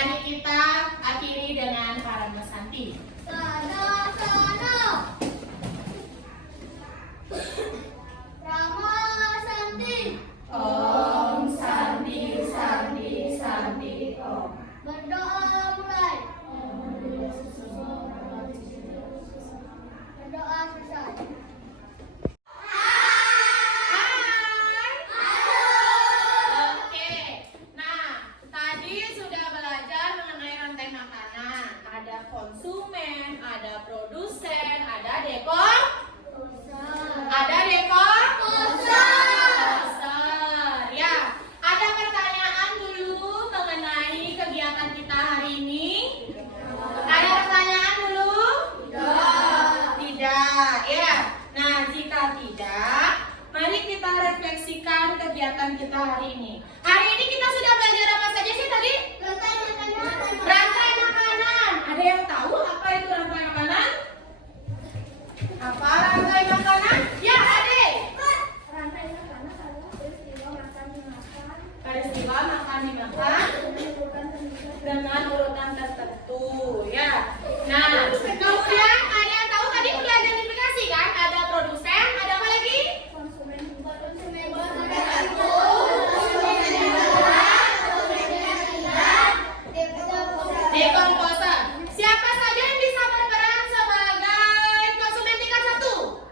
Mari kita akhiri dengan Parama Santi. Om Santi Santi Santi Om. Berdoa mulai. Berdoa selesai. Oke. Nah, tadi sudah belajar mengenai rantai makanan. Ada konsumen, ada produsen, ada dekorator. Ya, ada pertanyaan dulu mengenai kegiatan kita hari ini. Ada pertanyaan dulu? Tidak, ya. Nah, jika tidak, mari kita refleksikan kegiatan kita hari ini. Hari ini kita sudah belajar apa saja sih tadi? Rantai makanan. Ada yang tahu apa itu rantai makanan? Apa rantai makanan? Ya, Adik. Rantai makanan adalah peristiwa makan dimakan. Peristiwa makan dimakan dengan urutan tertentu, ya. Nah, kemudian ada yang tahu tadi udah identifikasi kan? Ada produsen, ada apa lagi? Konsumen. Dekomposer. Siapa saja yang bisa berperan sebagai konsumen tingkat 1?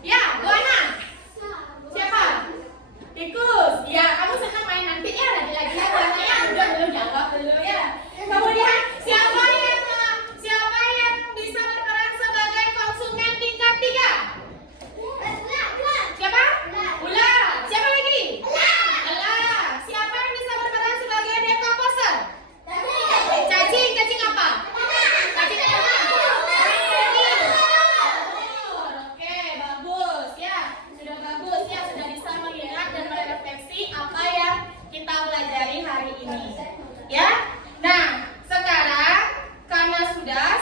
Ya, Buana. Siapa? Tikus. Ya, kamu senang main nanti ya lagi-lagi ya Buana ya. Udah belum jawab dulu ya. Kemudian siapa yang bisa berperan sebagai konsumen tingkat 3? Siapa? Ular. Siapa lagi? Elang. Siapa yang bisa berperan sebagai dekomposer? Cacing. Cacing apa? Cacing apa? Oke, bagus ya. Sudah bagus ya, sudah bisa mengingat dan merefleksi apa yang kita pelajari hari ini. Ya. Nah, sekarang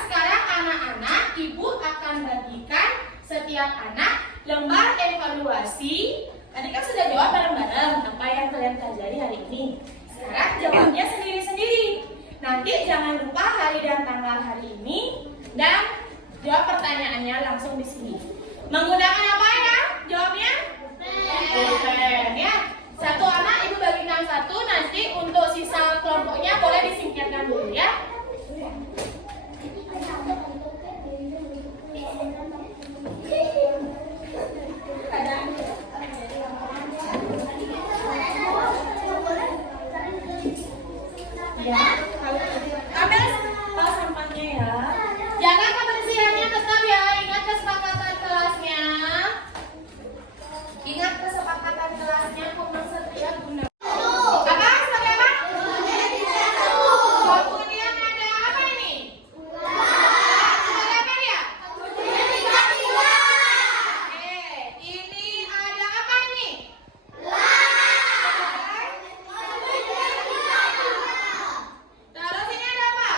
sekarang anak-anak ibu akan bagikan setiap anak lembar evaluasi. Tadi kan sudah jawab bareng-bareng apa yang kalian pelajari hari ini. Sekarang jawabnya sendiri-sendiri. Nanti jangan lupa hari dan tanggal hari ini dan jawab pertanyaannya langsung di sini. Menggunakan apa ya? Jawabnya? Pulpen ya. Satu anak ibu bagikan satu, nanti untuk sisa kelompoknya boleh disingkirkan dulu ya. Ambil sampahnya ya. Jaga kebersihannya tetap ya. Ingat kesepakatan kelasnya. Ingat kesepakatan kelasnya. Komang setia guna. Apa? Sebagai apa? Kemudian ada apa ini? Sebagai apa dia? Oke. Ini ada apa ini? Terus ini ada apa?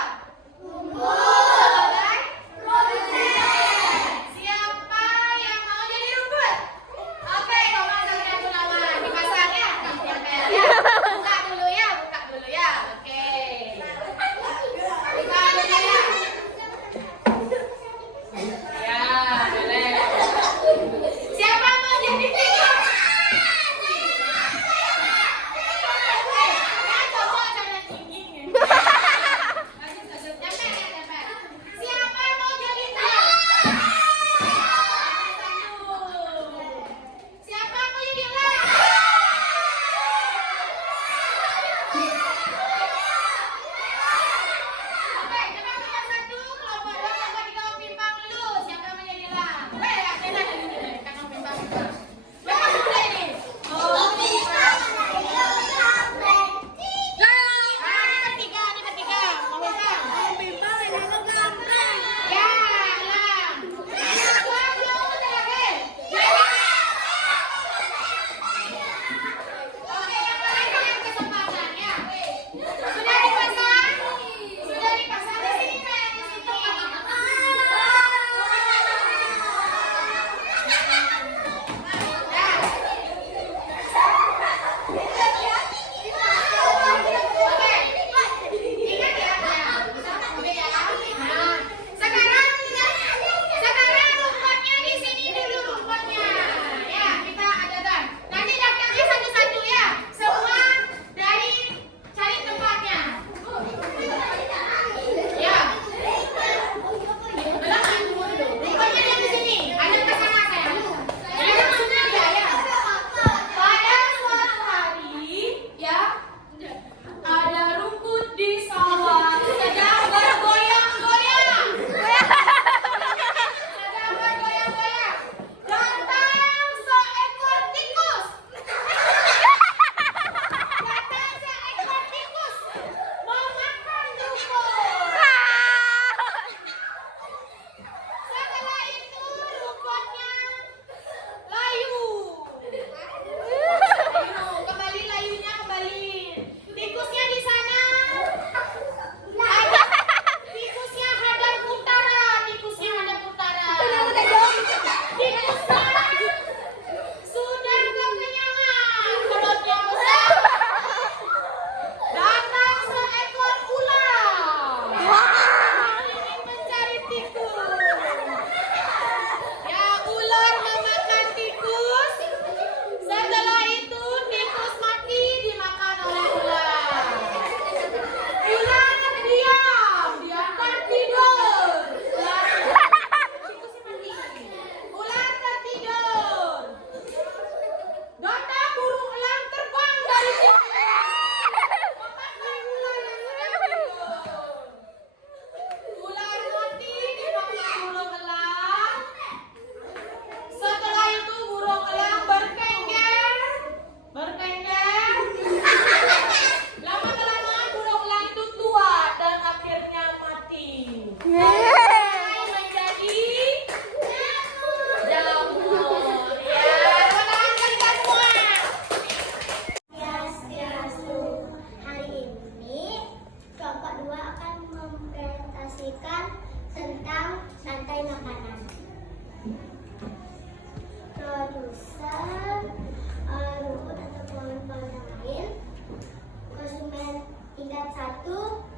1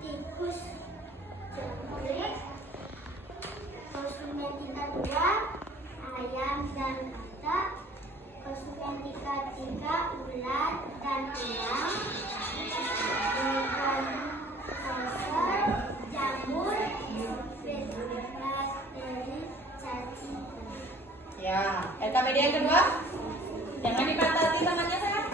tikus jangkrik. Konsumen tingkat 2 ayam dan katak. Konsumen tingkat 3 ular dan elang. Konser jamur bebas dari cacing. Ya, LKPD yang kedua. Jangan dipatati tangannya sayang.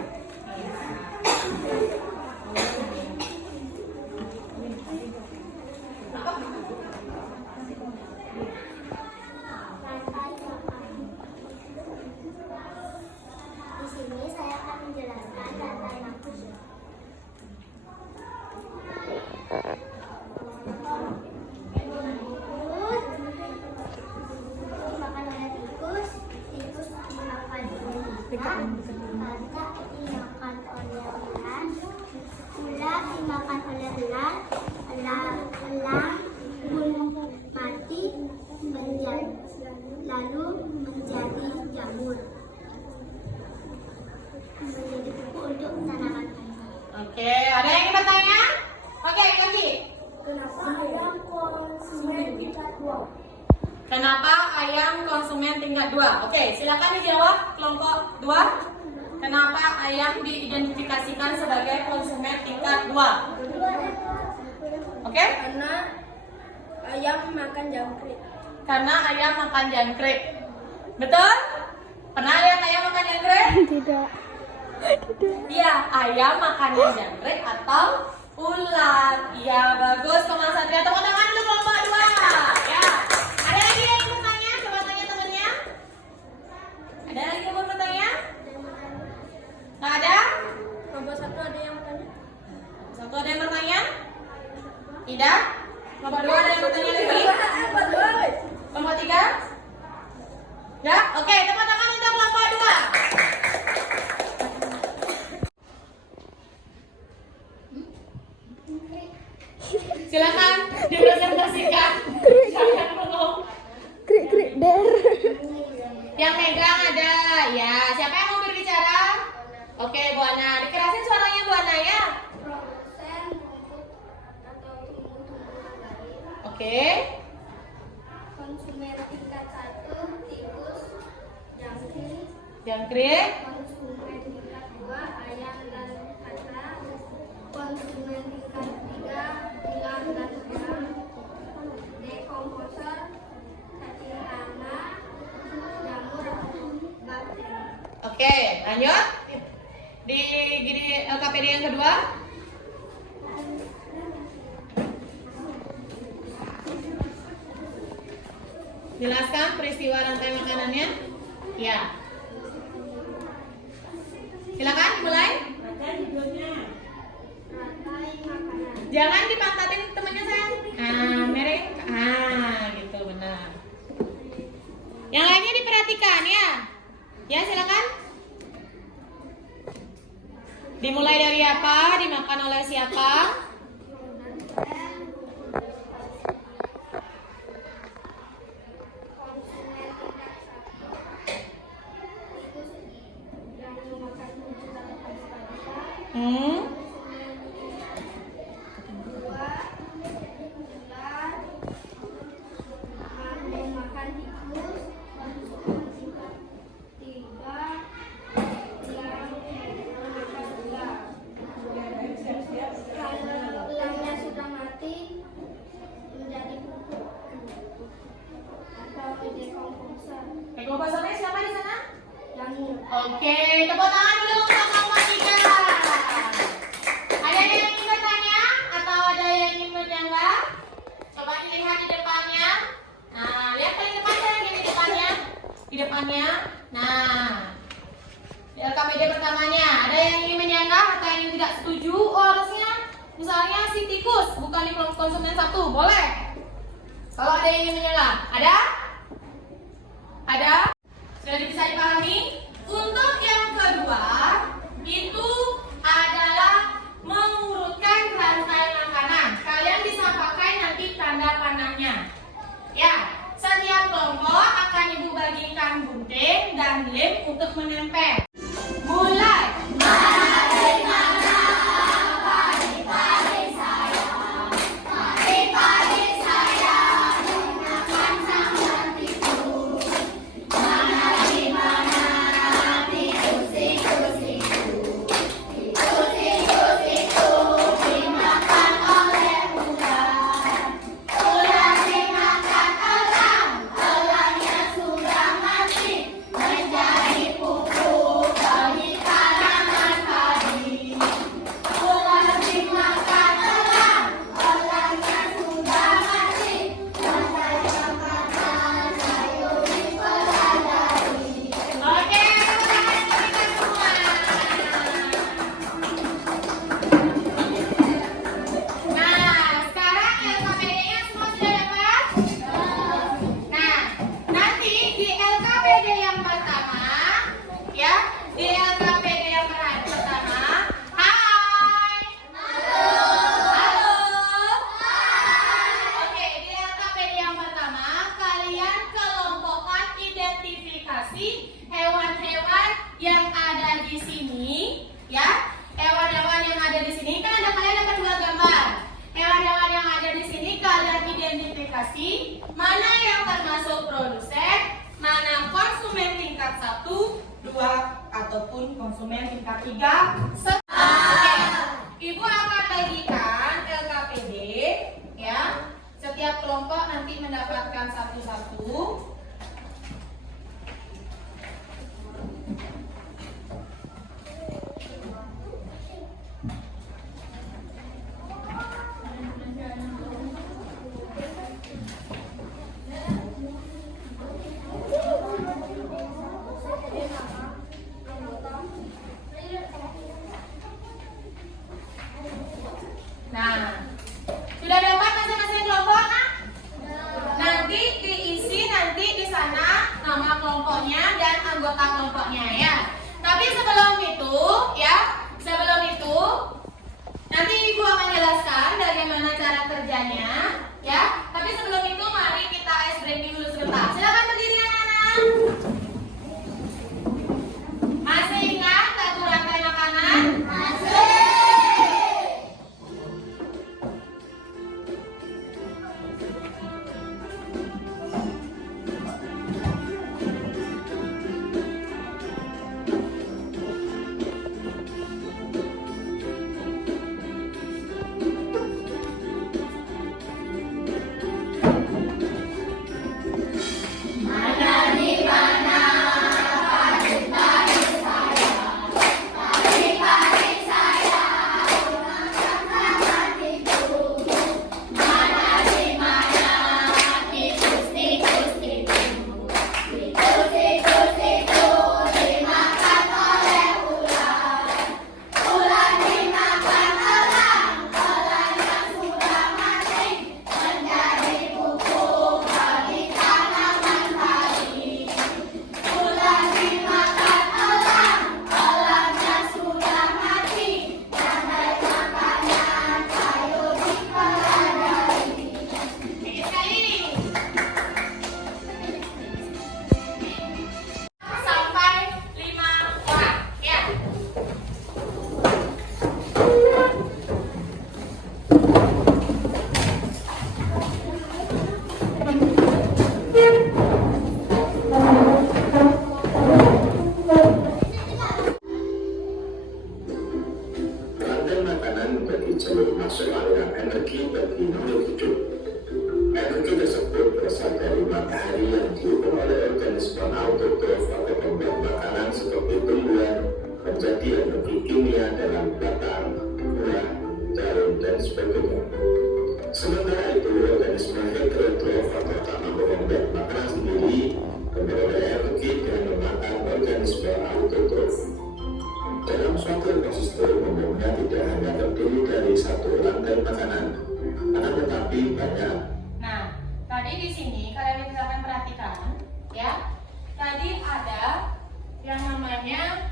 Di sini saya akan menjelaskan data maksud. Dimakan oleh tikus, tikus dimakan oleh ikan, katak dimakan oleh ular, ular dimakan oleh elang, elang pun mati lalu menjadi jamur, menjadi pupuk untuk tanaman. Oke, ada yang ingin bertanya? Oke, lagi. Kenapa ayam konsumen tingkat 2? Kenapa ayam konsumen tingkat 2? Oke, silakan dijawab kelompok 2. Kenapa ayam diidentifikasikan sebagai konsumen tingkat 2? Oke? Karena ayam makan jangkrik. Karena ayam makan jangkrik. Betul? Pernah lihat ayam makan jangkrik? Tidak. Iya, ayam makannya jangkrik atau ular. Iya, bagus Kemal Satria. Tepuk tangan dulu kelompok 2. Ya. Ada lagi yang ingin bertanya? Coba tanya temannya. Ada lagi yang mau bertanya? Nggak ada? Kelompok 1 ada yang bertanya? Satu ada yang bertanya? Tidak? Kelompok 2 ada yang bertanya lagi? Kelompok 3? Ya? Oke, tepuk tangan untuk kelompok 2. Silakan dipresentasikan. Jangan bengong. Krik der. Yang megang ada. Ya, siapa yang mau berbicara? Oke, Bu Ana. Dikerasin suaranya Bu Ana ya. Produsen rumput atau tumbuh-tumbuhan lain. Oke. Konsumen tingkat 1 tikus jangkrik. Jangkrik. Konsumen tingkat 2 ayam dan katak. Konsumen tingkat 3 elang dan elang. Dekomposer cacing tanah, jamur, bakteri. Oke, lanjut. Di LKPD yang kedua. Jelaskan peristiwa rantai makanannya. Ya. Silakan dimulai. Rantai makanan. Jangan dipantatin temannya sayang. Merek. Gitu benar. Yang lainnya diperhatikan ya. Ya, silakan. Dimulai dari apa? Dimakan oleh siapa? Konsumen tingkat 1 tikus yang memakan kucing atau padi-padian. Dua ular memakan tikus. Konsumen tingkat 3 elang memakan ular. Kalau elangnya sudah mati menjadi pupuk atau dekomposer. Dekomposernya siapa di sana? Jamur. Oke, tepuk tangan dulu untuk kelompok 3. Ada yang ingin bertanya atau ada yang ingin menyanggah? Coba dilihat di depannya. Nah, lihat paling depan saya di depannya. Di depannya. Nah, di LKPD pertamanya ada yang ingin menyanggah atau yang tidak setuju? Oh, harusnya misalnya si tikus bukan di kelompok konsumen 1, boleh? Kalau ada yang ingin menyanggah, ada? Ada? Sudah bisa dipahami? Untuk yang kedua, itu adalah mengurutkan rantai makanan. Kalian bisa pakai nanti tanda panahnya. Ya, setiap kelompok akan Ibu bagikan gunting dan lem untuk menempel. Mulai. Mari menata padi-padi saya. ataupun konsumen tingkat 3. Oke. Ibu akan bagikan LKPD ya. Setiap kelompok nanti mendapatkan satu-satu. Nah, sudah dapat masing-masing kelompok? Nanti diisi di sana nama kelompoknya dan anggota kelompoknya ya. Tapi sebelum itu nanti Ibu akan jelaskan bagaimana cara kerjanya ya. Tapi sebelum itu mari kita ice breaking dulu sebentar. Silakan berdiri anak-anak. Masih ingat satu rantai makanan? masuk aliran energi bagi makhluk hidup. Energi tersebut berasal dari matahari yang dihimpun oleh organisme autotrof atau pembuat makanan seperti tumbuhan, menjadi energi kimia dalam batang, buah, daun, dan sebagainya. Sementara itu, organisme heterotrof atau tak mampu membuat makanan sendiri memperoleh energi dengan memakan organisme autotrof. Dalam suatu ekosistem umumnya tidak hanya terdiri dari satu rantai makanan, akan tetapi banyak. Nah, tadi di sini kalian misalkan perhatikan, ya. Tadi ada yang namanya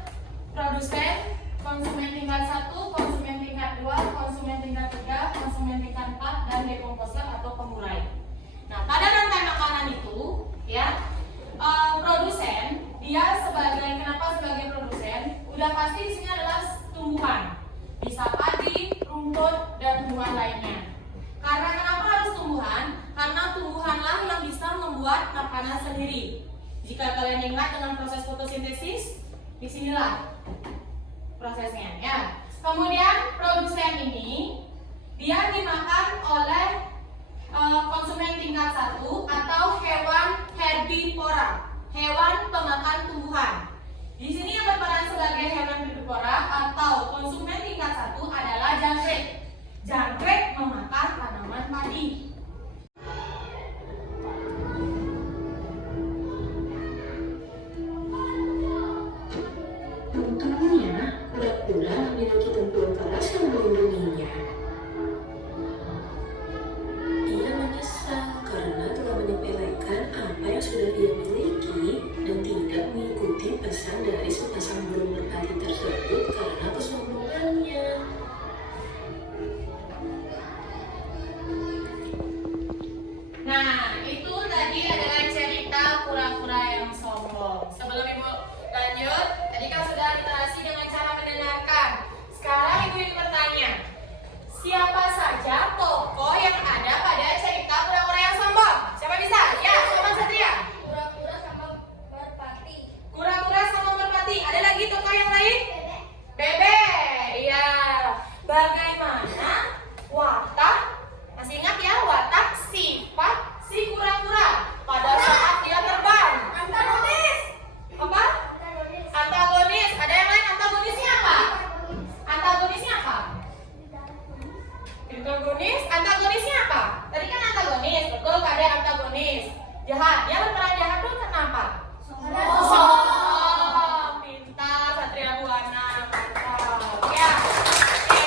produsen, konsumen tingkat 1, konsumen tingkat 2, konsumen tingkat 3, konsumen tingkat 4, dan dekomposer atau pengurai. Nah, pada rantai makanan itu, ya, produsen dia kenapa sebagai produsen? Udah pasti di sini adalah tumbuhan, bisa padi, rumput, dan tumbuhan lainnya. Karena kenapa harus tumbuhan? Karena tumbuhanlah yang bisa membuat makanan sendiri. Jika kalian ingat dengan proses fotosintesis, disinilah prosesnya, ya. Kemudian produsen ini dia dimakan oleh konsumen tingkat 1 atau hewan herbivora, hewan pemakan tumbuhan. Di sini yang berperan sebagai hewan herbivora atau konsumen tingkat 1 adalah jangkrik. Jangkrik memakan tanaman padi. Untungnya, kura-kura memiliki tubuh keras yang melindunginya. Ia menyesal karena telah menyepelekan apa yang sudah dia miliki dan tidak mengikuti pesan dari sepasang burung merpati tersebut karena kesombongannya. Nah, itu tadi adalah cerita kura-kura yang sombong. Sebelum Ibu lanjut, tadi kan sudah literasi dengan cara mendengarkan. Sekarang Ibu ingin bertanya, siapa saja tokoh yang ada pada cerita kura-kura yang sombong? Siapa bisa? Ya, Sobat Satria. Kura-kura sama merpati. Kura-kura sama merpati. Ada lagi tokoh yang Protagonis, antagonisnya apa? Tadi kan antagonis, betul ada antagonis. Jahat, dia berperan jahat tuh kenapa? Sombong, pintar, Satria Buana, mantap. Ya, oke.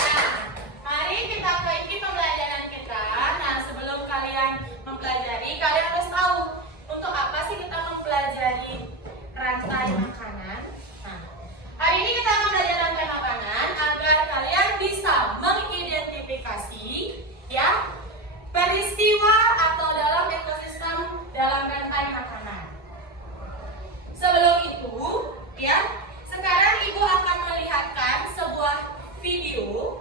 Nah, mari kita ke inti pembelajaran kita. Nah, sebelum kalian mempelajari, kalian harus tahu untuk apa sih kita mempelajari rantai makanan. Nah, hari ini kita akan belajar rantai makanan agar kalian bisa mengidentifikasi ya peristiwa atau dalam ekosistem dalam rantai makanan. Sebelum itu, ya, sekarang Ibu akan melihatkan sebuah video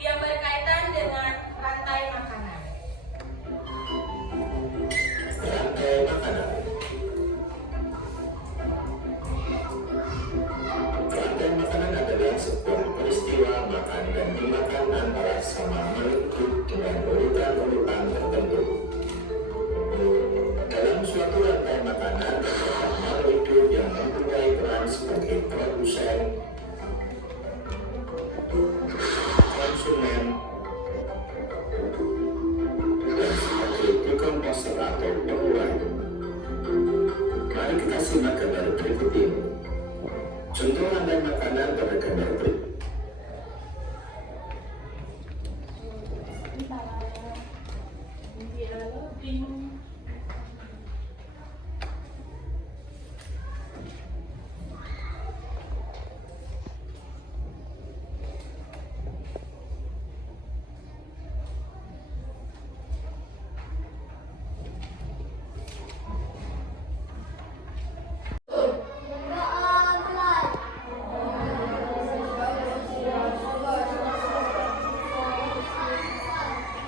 yang berkaitan dengan rantai makanan. Rantai makanan. Rantai makanan adalah sebuah peristiwa makan dan dimakan antara sama makhluk dengan urutan-urutan tertentu. Dalam suatu rantai makanan, terdapat makhluk yang mempunyai peran sebagai produsen, konsumen, dan sebagai dekomposer atau pengurai. Mari kita simak gambar berikut ini. Contoh rantai makanan pada gambar berikut.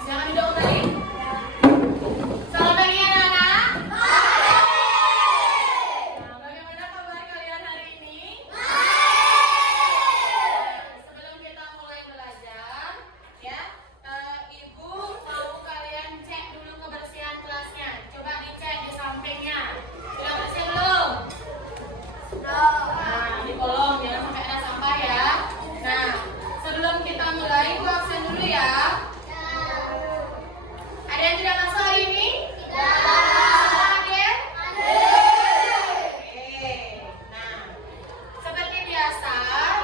Silakan duduk kembali. Selamat pagi anak-anak. Nah, bagaimana kabar kalian hari ini? Sebelum kita mulai belajar, ya, Ibu mau kalian cek dulu kebersihan kelasnya. Coba dicek di sampingnya. Sudah bersih belum? Nah, di kolong jangan sampai ada sampah ya. Nah, sebelum kita mulai, Ibu absen dulu ya. Ada yang tidak masuk hari ini? Tidak. Hadir? Hadir. Oke. Nah, seperti biasa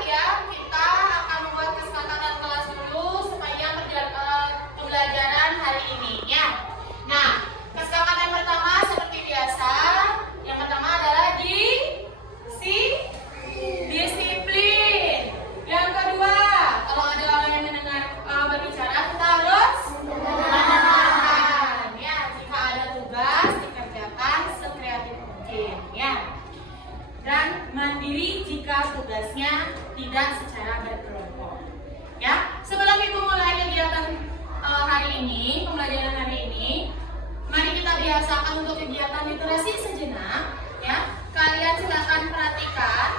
ya, kita akan membuat kesepakatan kelas dulu supaya pembelajaran hari ini ya. Nah, kesepakatan pertama seperti biasa, yang pertama adalah disiplin. Yang kedua, kalau ada orang yang mendengar berbicara, kita harus mendengarkan. Ya, jika ada tugas dikerjakan sekreatif mungkin, ya. Dan mandiri jika tugasnya tidak secara berkelompok. Ya, sebelum Ibu mulai kegiatan hari ini, pembelajaran hari ini, mari kita biasakan untuk kegiatan literasi sejenak. Ya, kalian silakan perhatikan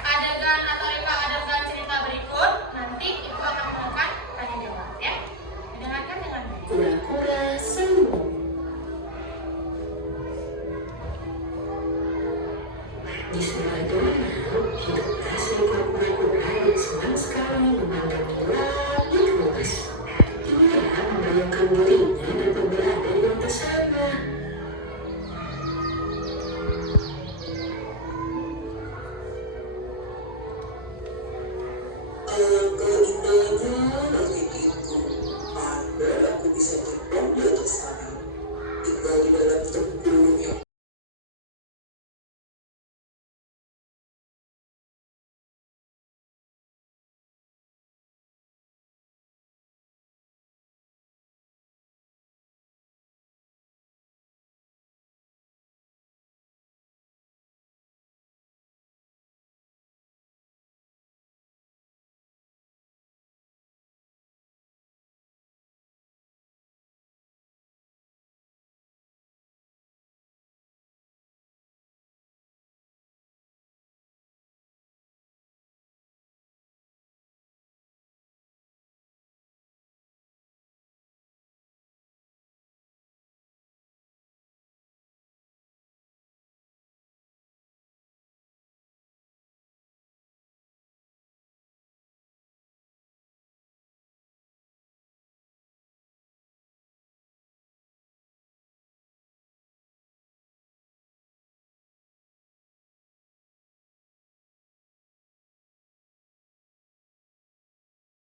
adegan atau reka adegan cerita berikut. Nanti Ibu akan melakukan tanya jawab, ya. Dengarkan dengan baik. Kura-kura sembunyi. Di sebuah danau, hiduplah seekor kura-kura yang senang sekali memandang langit luas. Ia membayangkan diri